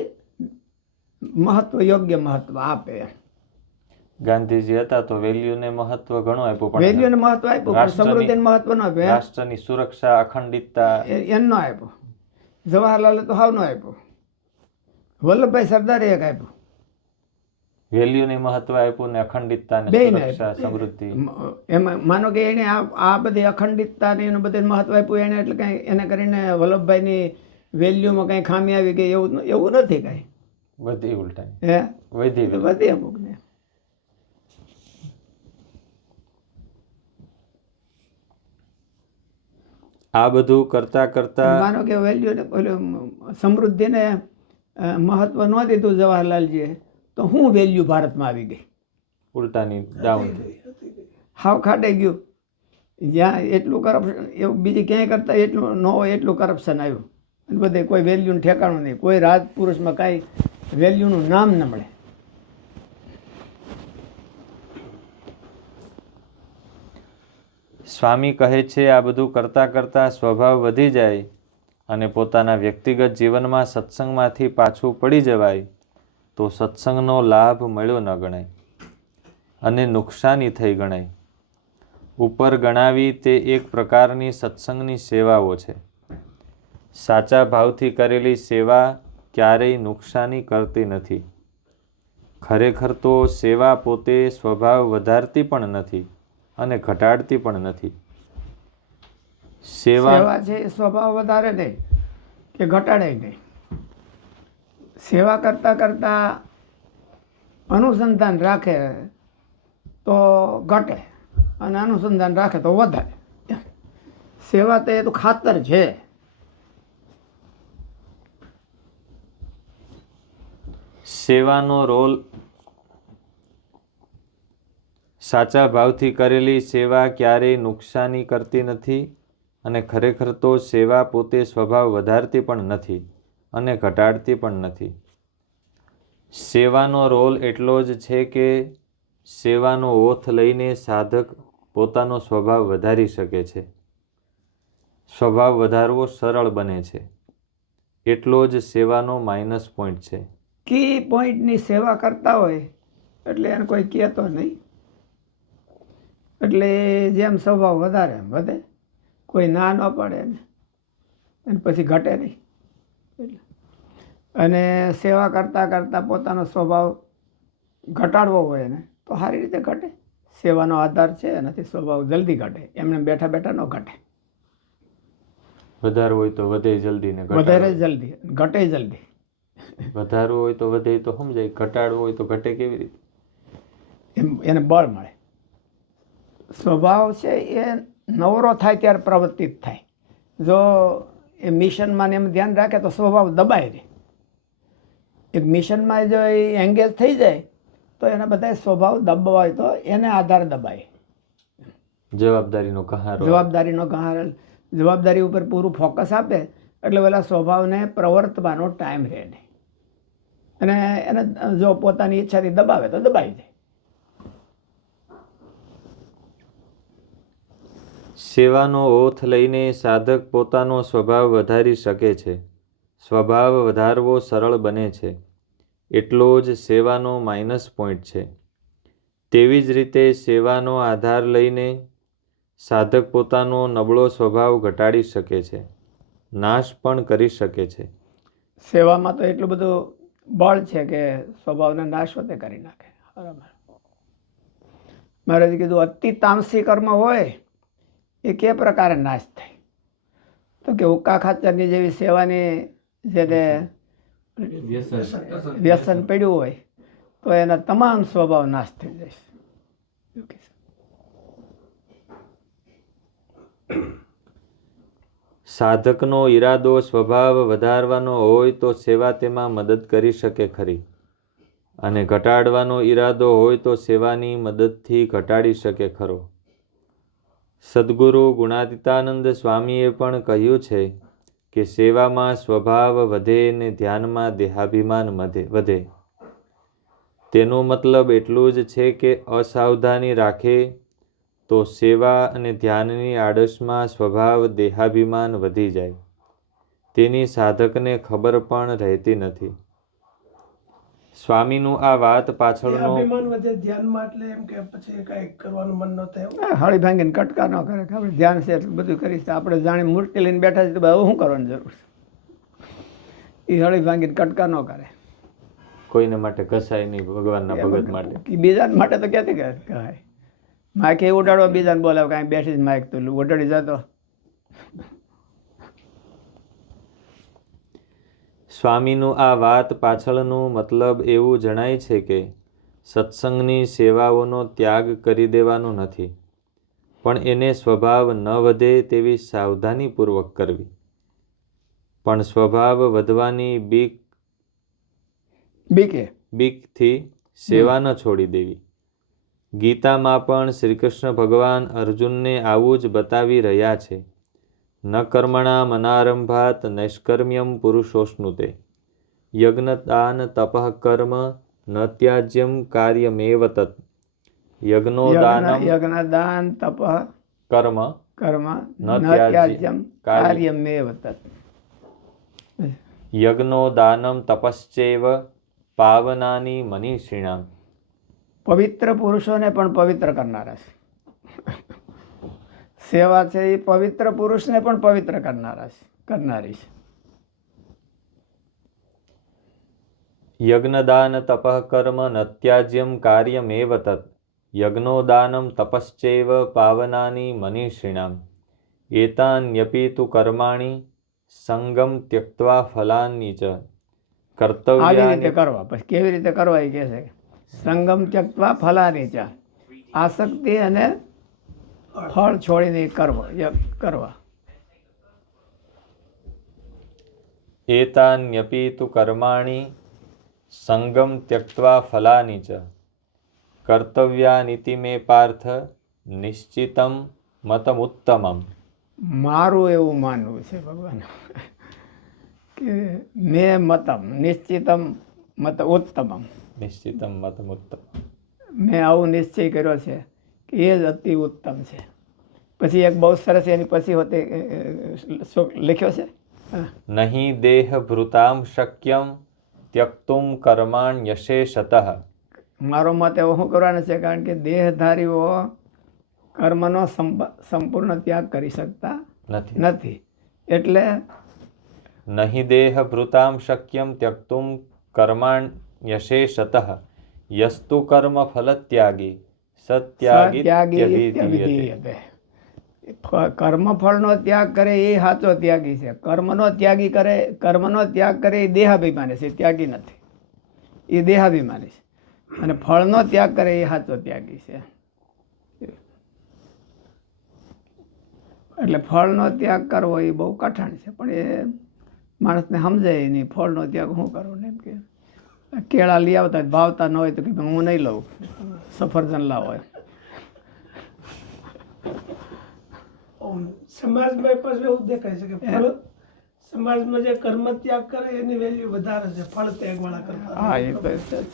મહત્વ, યોગ્ય મહત્વ આપે. ગાંધીજી હતા તો વેલ્યુને મહત્વ ઘણું આપ્યું, વેલ્યુને મહત્વ આપ્યું પણ સમૃદ્ધિને મહત્વ ન આપ્યું. રાષ્ટ્રની સુરક્ષા, અખંડિતતા એને ન આપ્યું. જવાહરલાલે તો હાવ ન આપ્યું. વલ્લભભાઈ સરદારે એક આપ્યું. વેલ્યુને મહત્વ આપ્યું ને અખંડિતતા ને બેયને સુરક્ષા, આપ્યું. સમૃદ્ધિ. એમાં માનો કે એને આ બધી અખંડિતતા ને એનું બધું મહત્વ આપ્યું એને, એટલે કાંઈ એને કરીને વલ્લભભાઈની વેલ્યુમાં કંઈ ખામી આવી ગઈ એવું નથી કાંઈ. બધી ઉલટાઈ હે વધી ગઈ. બધી અમુકને આ બધું કરતા કરતા માનો કે વેલ્યુને ઓલું સમૃદ્ધિને મહત્વ ન દીધું જવાહરલાલજીએ તો શું વેલ્યુ ભારતમાં આવી ગઈ? ઉલટાની ડાઉન થઈ. હાવ ખાડાઈ ગયું. જ્યાં એટલું કરપ્શન એવું બીજી ક્યાંય કરતાં એટલું ન હોય એટલું કરપ્શન આવ્યું અને બધે કોઈ વેલ્યુનું ઠેકાણું નહીં. કોઈ રાજપુરુષમાં કાંઈ વેલ્યુનું નામ ન મળે. સ્વામી કહે છે આ બધું કરતા કરતા સ્વભાવ વધી જાય અને પોતાના વ્યક્તિગત જીવનમાં સત્સંગમાંથી પાછું પડી જવાય તો સત્સંગનો લાભ મળ્યો ન ગણાય અને નુકસાની થઈ ગણાય. ઉપર ગણાવી તે એક પ્રકારની સત્સંગની સેવાઓ છે. સાચા ભાવથી કરેલી સેવા ક્યારેય નુકસાની કરતી નથી. ખરેખર તો સેવા પોતે સ્વભાવ વધારતી પણ નથી અને ઘટાડતી પણ નથી. સેવા સેવા છે એ સ્વભાવ વધારે નહીં કે ઘટાડે નહીં. સેવા કરતાં કરતાં અનુસંધાન રાખે તો ઘટે અને અનુસંધાન રાખે તો વધે. સેવા તો એ તો ખાતર છે. સેવાનો રોલ. સાચા ભાવથી કરેલી સેવા ક્યારેય નુકસાની કરતી નથી અને ખરેખર તો સેવા પોતે સ્વભાવ વધારતી પણ નથી અને ઘટાડતી પણ નથી. સેવાનો રોલ એટલો જ છે કે સેવાનો ઓથ લઈને સાધક પોતાનો સ્વભાવ વધારી શકે છે. સ્વભાવ વધારવો સરળ બને છે. એટલો જ સેવાનો માઇનસ પોઈન્ટ છે. કી પોઈન્ટની સેવા કરતા હોય એટલે એને કોઈ કહેતો નહીં, એટલે જેમ સ્વભાવ વધારે એમ વધે. કોઈ ના ન પડે ને અને પછી ઘટે નહીં. અને સેવા કરતાં કરતાં પોતાનો સ્વભાવ ઘટાડવો હોય ને તો સારી રીતે ઘટે. સેવાનો આધાર છે એનાથી સ્વભાવ જલ્દી ઘટે, એમને બેઠા બેઠા ન ઘટે. વધારવું હોય તો વધે જલ્દી ને વધારે જલ્દી, ઘટે જલ્દી. વધારવું હોય તો વધે તો સમજાય, ઘટાડવું હોય તો ઘટે કેવી રીતે? એને બળ મળે. સ્વભાવ છે એ નવરો થાય ત્યારે પ્રવર્તિત થાય. જો એ મિશનમાં ને એમ ધ્યાન રાખે તો સ્વભાવ દબાય રહે. એક મિશનમાં જો એ એંગેજ થઈ જાય તો એના બધા સ્વભાવ દબાય તો એને આધાર દબાય. જવાબદારીનો કહારો. જવાબદારીનો કહાર, જવાબદારી ઉપર પૂરું ફોકસ આપે એટલે પેલા સ્વભાવને પ્રવર્તવાનો ટાઈમ રહે નહીં. અને એને જો પોતાની ઈચ્છાથી દબાવે તો દબાઈ જાય. સેવાનો ઓથ લઈને સાધક પોતાનો સ્વભાવ વધારી શકે છે. સ્વભાવ વધારવો સરળ બને છે. એટલો જ સેવાનો માઇનસ પોઈન્ટ છે. તેવી જ રીતે સેવાનો આધાર લઈને સાધક પોતાનો નબળો સ્વભાવ ઘટાડી શકે છે, નાશ પણ કરી શકે છે. સેવામાં તો એટલું બધું બળ છે કે સ્વભાવને નાશવતે કરી નાખે. બરાબર. મહારાજે કીધું અતિ તામસી કર્મ હોય એ કે પ્રકારે નાશ થાય? તો કે હુક્કા ખાચરની જેવી સેવાની જેને વ્યસન પડ્યું હોય તો એના તમામ સ્વભાવ નાશ થઈ જશે. એવું કહે છે. સાધકનો ઈરાદો સ્વભાવ વધારવાનો હોય તો સેવા તેમાં મદદ કરી શકે ખરી, અને ઘટાડવાનો ઈરાદો હોય તો સેવાની મદદથી ઘટાડી શકે ખરો. સદ્ગુરુ ગુણાતીતાનંદ સ્વામીએ પણ કહ્યું છે કે સેવામાં સ્વભાવ વધે ને ધ્યાનમાં દેહાભિમાન વધે. તેનો મતલબ એટલું જ છે કે અસાવધાની રાખે તો સેવા અને ધ્યાનની આડશમાં સ્વભાવ દેહાભિમાન વધી જાય. તેની સાધકને ખબર પણ રહેતી નથી. સ્વામીનું આ વાત પાછળનો અભિમાન વધે ધ્યાનમાં એટલે એમ કે પછી કઈ કરવાનું મન ન થાય. હળી ભાંગીને કટકા ન કરે કે આપણે ધ્યાન છે એટલું બધું કરીશ. આપણે જાણે મૂર્તિ લઈને બેઠા છે તો હવે શું કરવાની જરૂર છે? એ હળી ભાંગીને કટકા ન કરે. કોઈને માટે કસાય નહીં, ભગવાનના ભગત માટે. બીજા માટે તો ક્યાંથી કહેવાય? માઇક એ ઉડાડવા બીજાને બોલાવે કાંઈ બેસી જ માઇક તો ઉડાડી જતો. સ્વામીનું આ વાત પાછળનું મતલબ એવું જણાય છે કે સત્સંગની સેવાઓનો ત્યાગ કરી દેવાનો નથી, પણ એને સ્વભાવ ન વધે તેવી સાવધાનીપૂર્વક કરવી. પણ સ્વભાવ વધવાની બીકથી સેવા ન છોડી દેવી. ગીતામાં પણ શ્રી કૃષ્ણ ભગવાન અર્જુનને આવું જ બતાવી રહ્યા છે. ન કર્મણા મનારંભાત નૈષ્કર્મ્યમ પુરુષોશ્નુતે યજ્ઞદાન તપઃ કર્મ ન ત્યાજ્યમ કાર્યમેવ તત. યજ્ઞદાન તપઃ કર્મ ન ત્યાજ્યમ કાર્યમેવ તત. યજ્ઞો દાનમ તપશ્ચૈવ પાવનાની મનીષિણામ. પવિત્ર પુરુષોને પણ પવિત્ર કરનારા છે. સેવા છે એ પવિત્ર પુરુષને પણ પવિત્ર કરનારી છે. યજ્ઞદાન તપઃ કર્મ ન ત્યાજ્યમ કાર્યમેવ તત. યજ્ઞો દાનમ તપશ્ચૈવ પાવનાની મનીષિણામ. એતાન્યપી તુ કર્માણિ સંગમ ત્યક્ત્વા ફલાની ચ આવી કર્તવ્યાની રીતે કરવા. પછી કેવી રીતે કરવા એ કહે છે, સંગમ ત્યક્ત્વા ફલાની ચા, આસક્તિ અને ફળ છોડીને કરવા. એતાન્યપી તુ કર્માણિ સંગમ ત્યક્ત્વા ફલાની ચ કર્તવ્યાનિતિ મે પાર્થ નિશ્ચિતમ મતમુત્તમમ. મારું એવું માનવું છે ભગવાન કે મેં મતમ નિશ્ચિતમ મત ઉત્તમમ, નિશ્ચિતમ મતમુત્તમ. મેં આવું નિશ્ચય કર્યો છે કે એ જ અતિ ઉત્તમ છે. પછી એક બહુ સરસ એની પછી હોતે શું લખ્યો છે, નહીં દેહ ભૃતામ શક્યમ ત્યક્તુમ કર્માણ્યશેષતઃ. મારો મત એવો શું કરવાનો છે, કારણ કે દેહધારીઓ કર્મનો સંપૂર્ણ ત્યાગ કરી શકતા નથી. નથી. એટલે નહીં દેહ ભૃતામ શક્યમ ત્યક્તુમ કર્માણ્યશેષતઃ યસ્તુ કર્મ ફલત્યાગી સત્યાગી સત્યાગી ત્યજીયતે. ત્યજીયતે. કર્મફળનો ત્યાગ કરે એ સાચો ત્યાગી છે. કર્મનો ત્યાગ કરે એ દેહાભિમાની છે, ત્યાગી નથી. એ દેહાભિમાની છે. અને ફળનો ત્યાગ કરે એ સાચો ત્યાગી છે. એટલે ફળનો ત્યાગ કરવો એ બહુ કઠણ છે, પણ એ માણસને સમજાય નહીં. ફળનો ત્યાગ શું કરવો ને, એમ કે કેળા લઈ આવતા ભાવતા ન હોય તો કે હું નહીં લઉં, સફરજન લાવો. સમાજમાં પાછું એવું દેખાય છે કે ફળ સમાજમાં જે કર્મ ત્યાગ કરે એની વેલ્યુ વધારે છે ફળ ત્યાગ વાળા કરતા. હા, એ તો છે જ.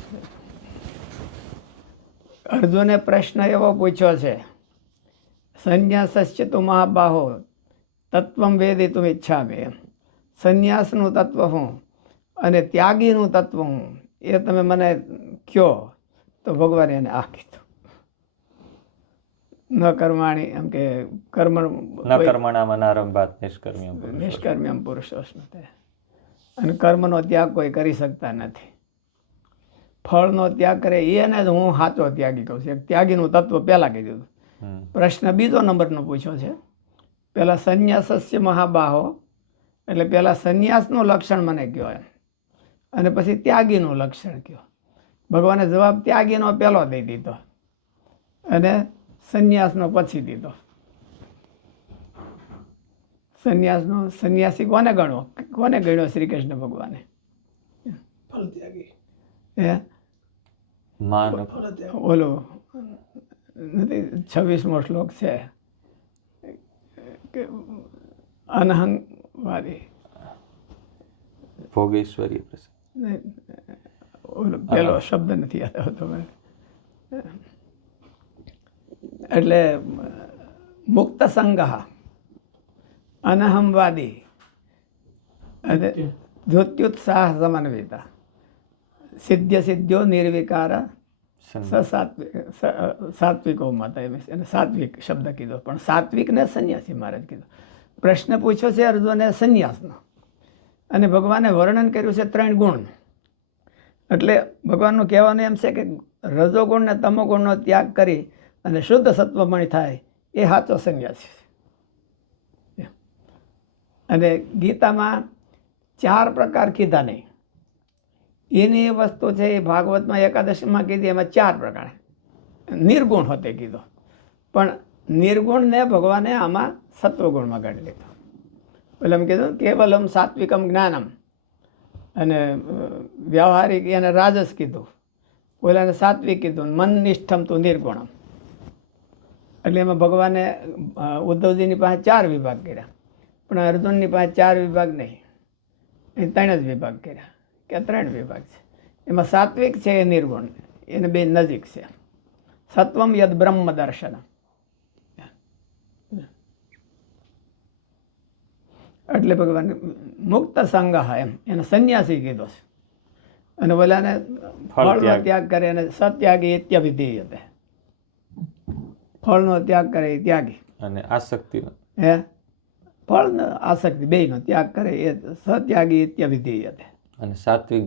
અર્જુને પ્રશ્ન એવો પૂછ્યો છે, સંન્યાસસ્ય તુ મહાબાહો તત્વમ વેદિતુમ ઈચ્છામિ. સંન્યાસનું તત્વ હું અને ત્યાગીનું તત્વ હું એ તમે મને કહો. તો ભગવાને એને આ કીધું, ન કર્માણી, એમ કે કર્મ ન કર્મણામ અનારંભાત નિષ્કર્મ્યમ પુરુષો. નિષ્કર્મ્યમ પુરુષોસ્મતે. અને કર્મનો ત્યાગ કોઈ કરી શકતા નથી. ફળનો ત્યાગ કરે એને જ હું સાચો ત્યાગી કહું છું. ત્યાગીનું તત્વ પહેલાં કહી દીધું. પ્રશ્ન બીજો નંબરનો પૂછ્યો છે, પહેલાં સંન્યાસસ્ય મહાબાહો, એટલે પહેલાં સંન્યાસનું લક્ષણ મને કહો એમ, અને પછી ત્યાગીનું લક્ષણ કહો. ભગવાને જવાબ ત્યાગીનો પહેલો દઈ દીધો અને સંન્યાસનો પછી દીધો. સંન્યાસી કોને ગણ્યો શ્રી કૃષ્ણ ભગવાને? ફળ ત્યાગી. હે, માન ફળ ત્યાગ. ઓલો નથી 26મો શ્લોક છે કે અનહંગવાદી, ભોગેશ્વરી પ્રસંગ. ઓલો પેલો શબ્દ નથી યાદ આવતો મને. એટલે મુક્ત સંગહ, અનહમવાદી અને ધૃત્યુત્સાહ સમન્વિતા, સિદ્ધ્ય સિદ્ધ્યો નિર્વિકાર સાત્વિકો મત. એને સાત્વિક શબ્દ કીધો, પણ સાત્વિકને સંન્યાસી મહારાજ કીધો. પ્રશ્ન પૂછ્યો છે અર્જુને સંન્યાસનો, અને ભગવાને વર્ણન કર્યું છે 3 ગુણ. એટલે ભગવાનનું કહેવાનું એમ છે કે રજોગુણ ને તમોગુણનો ત્યાગ કરી અને શુદ્ધ સત્વમણી થાય એ સાચો સંન્યાસી છે. અને ગીતામાં 4 પ્રકાર કીધા નહીં. એની વસ્તુ છે એ ભાગવતમાં એકાદશીમાં કીધી, એમાં 4 પ્રકાર નિર્ગુણ હોતે કીધો. પણ નિર્ગુણને ભગવાને આમાં સત્વગુણમાં ગણી લીધો. એટલે એમ કીધું કેવલમ સાત્વિકમ જ્ઞાનમ, અને વ્યવહારિક એને રાજસ કીધું, ઓલાને સાત્વિક કીધું, મનનિષ્ઠમ તો નિર્ગુણમ. એટલે એમાં ભગવાને ઉદ્ધવજીની પાસે 4 વિભાગ કર્યા, પણ અર્જુનની પાસે 4 વિભાગ નહીં, એ 3 જ વિભાગ કર્યા, કે 3 વિભાગ છે. એમાં સાત્વિક છે એ નિર્ગુણ, એને 2 નજીક છે. સત્વમ યદ બ્રહ્મ દર્શન, એટલે ભગવાન મુક્ત સંગહ એમ એને સંન્યાસી કીધો છે. અને ઓલાને ફળનો ત્યાગ કરે અને સત્યાગી ઇત્યવિધીયતે, ફળનો ત્યાગ કરે એ ત્યાગી, અને આસક્તિ હે ફળનો આસક્તિ બેયનો ત્યાગ કરે એ સત્યાગી ઇત્યવિધીયતે. અને સાત્વિક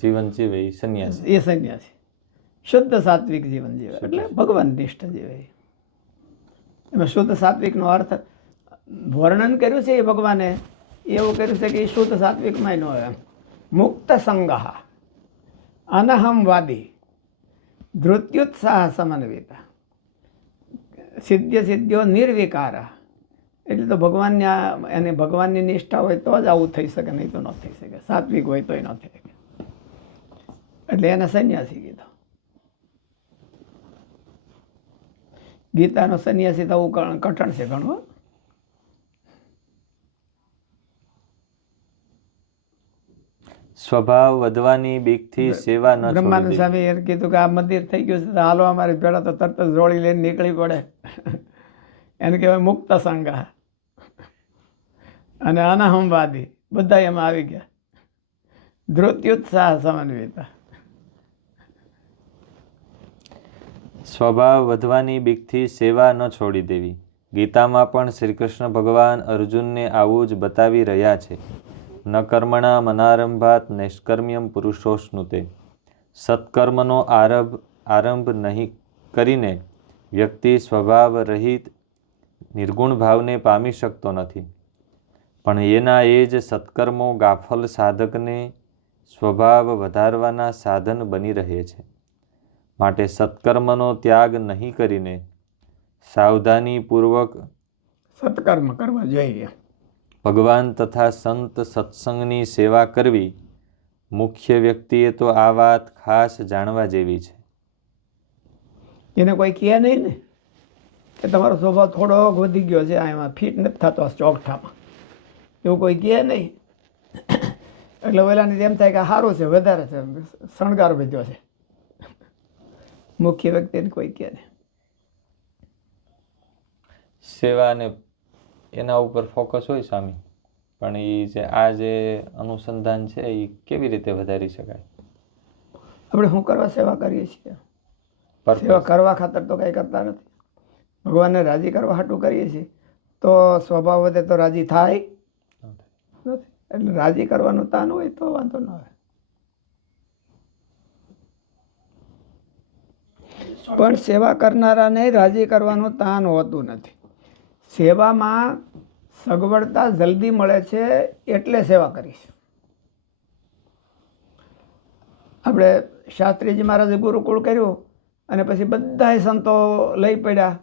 જીવન જીવે એ સંન્યાસી. એ સંન્યાસી શુદ્ધ સાત્વિક જીવન જીવે, એટલે ભગવાન નિષ્ઠ જીવે. એમાં શુદ્ધ સાત્વિકનો અર્થ વર્ણન કર્યું છે એ ભગવાને એવું કર્યું છે કે એ શુદ્ધ સાત્વિકમાં ન હોય. મુક્ત સંગહ, અનહમવાદી, ધૃત્યુત્સાહ સમન્વિતા, સિદ્ધ્યો નિર્વિકાર. એટલે તો ભગવાનની નિષ્ઠા હોય તો જ આવું થઈ શકે, નહીં તો ન થઈ શકે. સાત્વિક હોય તોય ન થઈ શકે. એટલે એને સંન્યાસી કીધો. ગીતાનો સંન્યાસી થવું કઠણ છે ઘણું. સ્વભાવ વધવાની બીકથી સેવા ન છોડી બ્રહ્માનંદ દેવી. સ્વામી એમ કીધું કે આ મંદિર થઈ ગયું છે તો હાલો અમારી ભેળા, તો તરત જ જોડી લઈને નીકળી પડે. એને કહેવાય મુક્ત સંગહ અને અનહમવાદી, બધા એમાં આવી ગયા. ધૃત્યુત્સાહ સમન્વિતા. સ્વભાવ વધવાની બીકથી સેવા ન છોડી દેવી. ગીતામાં પણ શ્રી કૃષ્ણ ભગવાન અર્જુનને આવું જ બતાવી રહ્યા છે. ન કર્મણા મનારંભાત નૈષ્કર્મ્યમ પુરુષોશ્નુતે. સત્કર્મનો આરંભ નહીં કરીને વ્યક્તિ સ્વભાવ રહિત નિર્ગુણ ભાવને પામી શકતો નથી. પણ એના એ જ સત્કર્મો ગાફલ સાધકને સ્વભાવ વધારવાના સાધન બની રહે છે. માટે સત્કર્મનો ત્યાગ નહીં કરીને સાવધાનીપૂર્વક સત્કર્મ કરવા જોઈએ. ભગવાન તથા સંત સત્સંગની સેવા કરવી. મુખ્ય વ્યક્તિએ તો આ વાત ખાસ જાણવા જેવી છે. એને કોઈ કહે નહીં ને કે તમારો સ્વભાવ થોડોક વધી ગયો છે, એમાં ફિટ નથી થતો ચોકઠામાં, એવું કોઈ કહે નહીં. એટલે ઓલાને એમ થાય કે સારું છે, વધારે છે, શણગાર વધ્યો છે. મુખ્ય વ્યક્તિને કોઈ કહે નહીં. સેવાને એના ઉપર ફોકસ હોય સ્વામી, પણ એ જે આ જે અનુસંધાન છે એ કેવી રીતે વધારી શકાય? આપણે શું કરવા સેવા કરીએ છીએ? Purpose. સેવા કરવા ખાતર તો કંઈ કરતા નથી. ભગવાનને રાજી કરવા હાટું કરીએ છીએ. તો સ્વભાવ વધે તો રાજી થાય નથી. એટલે રાજી કરવાનું તાન હોય તો વાંધો ન આવે. પણ સેવા કરનારાને રાજી કરવાનું તાન હોતું નથી. સેવામાં સગવડતા જલ્દી મળે છે એટલે સેવા કરી છે. આપણે શાસ્ત્રીજી મહારાજે ગુરુકુળ કર્યું અને પછી બધાય સંતો લઈ પડ્યા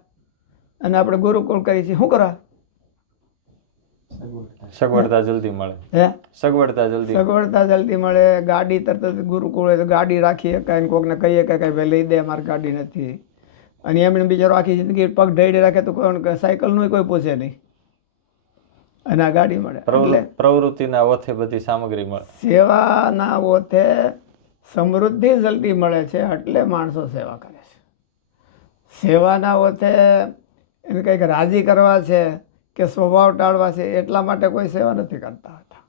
અને આપણે ગુરુકુળ કરી છીએ. શું કરવા? સગવડતા જલ્દી મળે. હે, સગવડતા જલ્દી મળે. ગાડી તરત જ ગુરુકુળ હોય તો ગાડી રાખી શકાય, કોકને કહીએ કે ભાઈ લઈ દે, અમારી ગાડી નથી. અને એમને બિચારો આખી જિંદગી પગ ઢળી રાખે તો કોઈ સાયકલનું કોઈ પૂછે નહીં, અને આ ગાડી મળે. એટલે પ્રવૃત્તિના ઓથે બધી સામગ્રી મળે. સેવાના ઓથે સમૃદ્ધિ જલ્દી મળે છે એટલે માણસો સેવા કરે છે. સેવાના ઓથે એને કંઈક રાજી કરવા છે કે સ્વભાવ ટાળવા છે એટલા માટે કોઈ સેવા નથી કરતા હતા.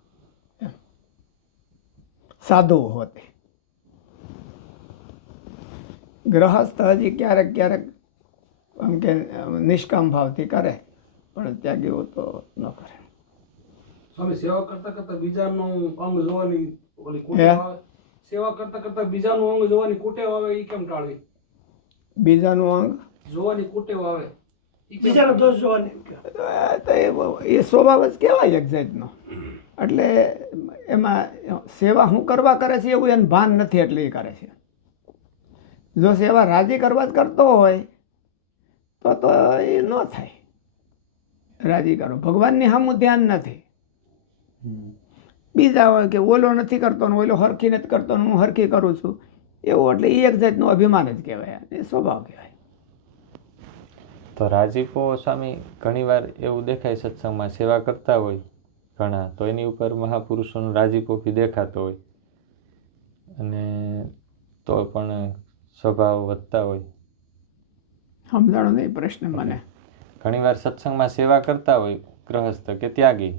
સાધુ હોતે ગ્રહસ્થ હજી ક્યારેક ક્યારેક આમ કે નિષ્કામ ભાવથી કરે, પણ ત્યાગીઓ તો ન કરે. સ્વામી, સેવા કરતા કરતા બીજાનું અંગ જોવાની ઓલી કુટેવ આવે. સેવા કરતા કરતા બીજાનું અંગ જોવાની કુટેવ આવે, એ કેમ ટાળવી? બીજાનું અંગ જોવાની કુટેવ આવે, બીજાનો દોષ જોવાની. તો એ સ્વભાવ જ કહેવાય એક જાતનો. એટલે એમાં સેવા શું કરવા કરે છે એવું એને ભાન નથી એટલે એ કરે છે. જો સેવા રાજી કરવા જ કરતો હોય તો એ ન થાય. રાજી કરો, ભગવાનની સામું ધ્યાન નથી. બીજા હોય કે ઓલો નથી કરતો ને ઓલો હરખી નથી કરતો ને હું હરખી કરું છું, એવું. એટલે એ એક જાતનું અભિમાન જ કહેવાય, એ સ્વભાવ કહેવાય. તો રાજીપો સ્વામી ઘણીવાર એવું દેખાય સત્સંગમાં સેવા કરતા હોય ઘણા, તો એની ઉપર મહાપુરુષોનો રાજીપો બી દેખાતો હોય અને તો પણ સ્વભાવ વધતા હોય. સમજાણો નહીં પ્રશ્ન મને. ઘણીવાર સત્સંગમાં સેવા કરતા હોય ગ્રહસ્થ કે ત્યાગી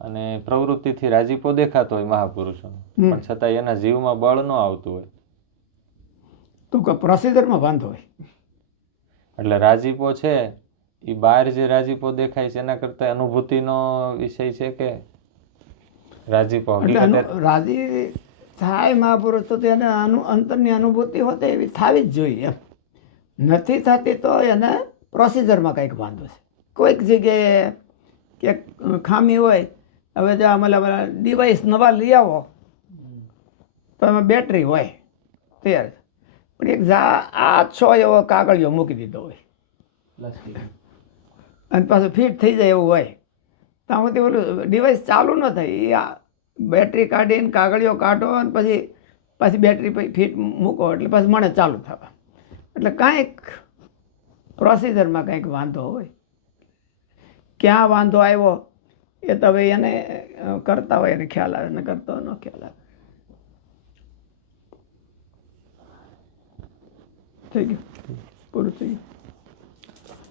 અને પ્રવૃત્તિથી રાજીપો દેખાતો હોય મહાપુરુષોનો, પણ છતાં એના જીવમાં બળ ન આવતું હોય. તો કે પ્રોસિજરમાં વાંધો હોય. એટલે રાજીપો છે એ બહાર જે રાજીપો દેખાય છે એના કરતા અનુભૂતિનો વિષય છે કે રાજીપો એટલે રાજી થાય મહાપુરુષ તો એને અંતરની અનુભૂતિ હોતી એવી થવી જ જોઈએ. એમ નથી થતી તો એને પ્રોસિજરમાં કંઈક વાંધો છે. કોઈક જગ્યાએ કે ખામી હોય હવે જો આમાં ડિવાઇસ નવા લઈ આવો તો એમાં બેટરી હોય તૈયાર, પણ એક આછો એવો કાગળિયો મૂકી દીધો હોય અને પાછું ફિટ થઈ જાય એવું હોય, તો આમાંથી ઓલું ડિવાઇસ ચાલુ ન થાય. એ આ બેટરી કાઢીને કાગળિયો કાઢો અને પાછી બેટરી ફિટ મૂકો એટલે પાછું મને ચાલુ થવા. એટલે કાંઈક પ્રોસિજરમાં કંઈક વાંધો હોય. ક્યાં વાંધો આવ્યો એ તો હવે એને કરતા હોય એને ખ્યાલ આવે, ને કરતો ન ખ્યાલ આવે. થઈ ગયું, પૂરું થઈ ગયું.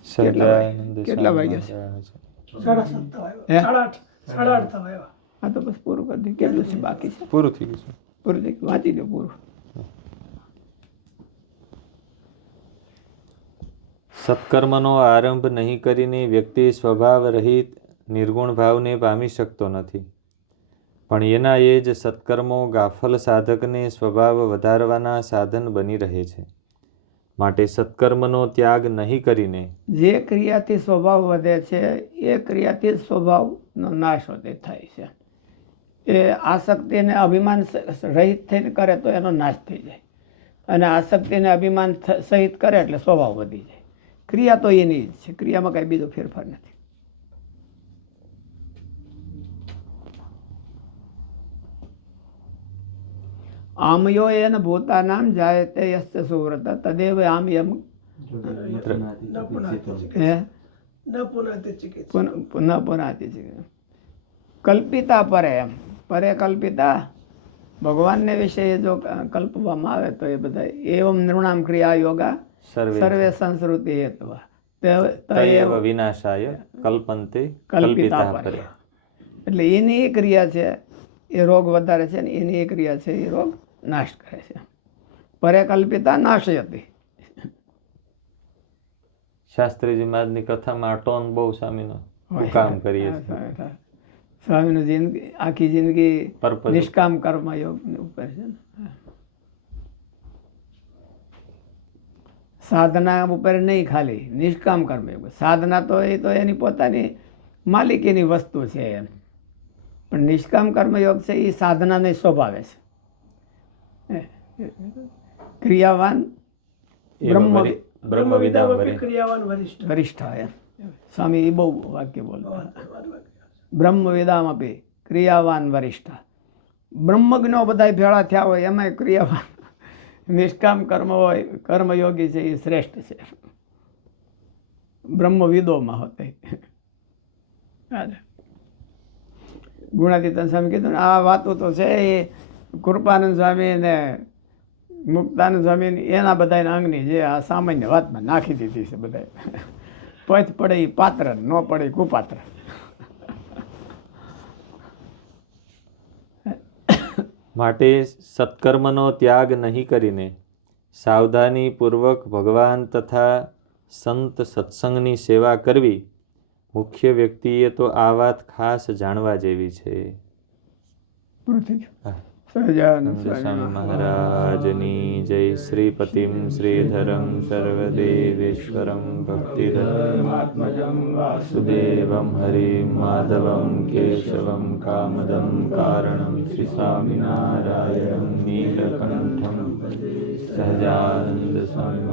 સહજાનંદ કેટલા વાગ્યા છે? સ્વામી 7:30 થવા હે? આવ્યા. 8:30 થવા આવ્યા. હા તો બસ પૂરું કરી દઈએ. કેટલું છે બાકી છે? પૂરું થઈ ગયું છે. પૂરું થઈ ગયું, વાંચી દો પૂરું. સત્કર્મનો આરંભ નહીં કરીને વ્યક્તિ સ્વભાવ રહિત નિર્ગુણ ભાવને પામી શકતો નથી, પણ એના એ જ સત્કર્મો ગાફલ સાધકને સ્વભાવ વધારવાના સાધન બની રહે છે. માટે સત્કર્મનો ત્યાગ નહીં કરીને જે ક્રિયાથી સ્વભાવ વધે છે એ ક્રિયાથી જ સ્વભાવનો નાશ હોતે થાય છે. એ આસક્તિ અને અભિમાન રહિત થઈને કરે તો એનો નાશ થઈ જાય, અને આસક્તિ અને અભિમાન સહિત કરે એટલે સ્વભાવ વધી જાય. ક્રિયા તો એની જ છે, ક્રિયામાં કાંઈ બીજો ફેરફાર નથી. આમયો એન ભૂતાનામ જાયતે યસ્ય સુવ્રત તદેવ આમયમ હે ન પુનાતિ ચિકિત્સા. ન પુનાતિ છે. કલ્પિતા પરે, એમ પરે કલ્પિતા ભગવાનને વિશે જો કલ્પવામાં આવે તો એ બધા એવમ નૃણામ ક્રિયા યોગા સર્વે સંસ્કૃતિ હેતવા તયેવ વિનાશાય કલ્પન્તે કલ્પિતા કલ્પિતા પરે. એટલે એની એ ક્રિયા છે એ રોગ વધારે છે, ને એની એ ક્રિયા છે એ રોગ નાશ કરે છે. પરે કલ્પિતા નાશયતી. શાસ્ત્રીજી મહારાજની કથામાં ટોન બહુ સ્વામીનો કામ કરીએ છીએ. સ્વામીનું જિંદગી આખી જિંદગી Purpose. નિષ્કામ કર્મ યોગ ઉપર છે ને. સાધના ઉપર નહીં, ખાલી નિષ્કામ કર્મ યોગ. સાધના તો એ તો એની પોતાની માલિકીની વસ્તુ છે એમ, પણ નિષ્કામ કર્મયોગ છે એ સાધનાને સ્વભાવે છે. ક્રિયાવાન બ્રહ્મવિદામ વરે. ક્રિયાવાન વરિષ્ઠ. વરિષ્ઠ એમ સ્વામી એ બહુ વાક્ય બોલતા. બ્રહ્મવિદામ આપી ક્રિયાવાન વરિષ્ઠ. બ્રહ્મજ્ઞો બધા ભેળા થયા હોય એમાંય ક્રિયાવાન નિષ્કામ કર્મ હોય કર્મયોગી છે એ શ્રેષ્ઠ છે. બ્રહ્મવિદોમાં હોતે. ગુણાતીતાન સ્વામી કીધું ને આ વાતો તો છે એ કૃપાનંદ સ્વામી ને મુક્તાનંદ સ્વામી એના બધા અંગની જે આ સામાન્ય વાતમાં નાખી દીધી છે બધા. પથ પડે એ પાત્ર, ન પડે એ કુપાત્ર. માટે સત્કર્મનો ત્યાગ નહીં કરીને સાવધાનીપૂર્વક ભગવાન તથા સંત સત્સંગની સેવા કરવી મુખ્ય વ્યક્તિએ તો આ વાત ખાસ જાણવા જેવી છે. પૂરું થઈ ગયું. હા. સહજાનંદ સ્વામી મહારાજની જય. શ્રીપતિમ શ્રીધરમ સર્વદેવેશ્વરમ ભક્તિરત્નમાત્મજં વાસુદેવમ હરિમ માધવમ કેશવમ કામદમ કારણમ શ્રી સ્વામિનારાયણમ નીલકંઠમ સહજાનંદ સ્વામી